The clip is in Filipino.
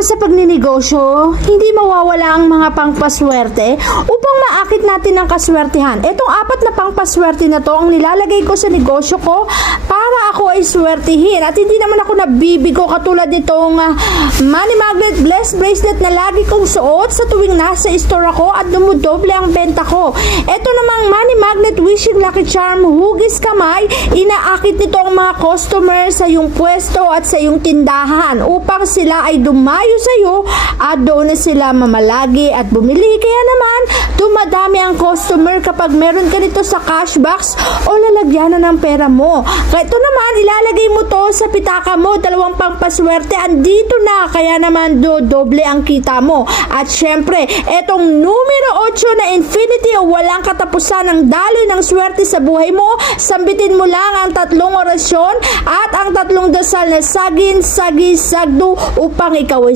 sa pagninegosyo, hindi mawawala ang mga pangpaswerte upang maakit natin ang kaswertihan. Itong 4 na pangpaswerte na to ang nilalagay ko sa negosyo ko para ako ay swertihin. At hindi naman ako nabibigo katulad nitong money magnet blessed bracelet na lagi kong suot sa tuwing nasa store ako at dumudoble ang benta ko. Ito namang money magnet wishing lucky charm hugis kamay, inaakit nito ang mga customer sa iyong pwesto at sa iyong tindahan upang sila ay dumayo sa iyo at doon na sila mamalagi at bumili. Kaya naman, dumadami ang customer kapag meron ka nito sa cash box o lalagyanan ng pera mo. Kaya ito naman, ilalagay mo to sa pitaka mo, 2 pangpaswerte, andito na. Kaya naman, doble ang kita mo. At syempre, etong numero 8 na infinity o walang katapusan ng daloy ng swerte sa buhay mo, sambitin mo lang ang 3 orasyon at ang 3 dasal na sagin, sagi, sagdu upang ikaw ay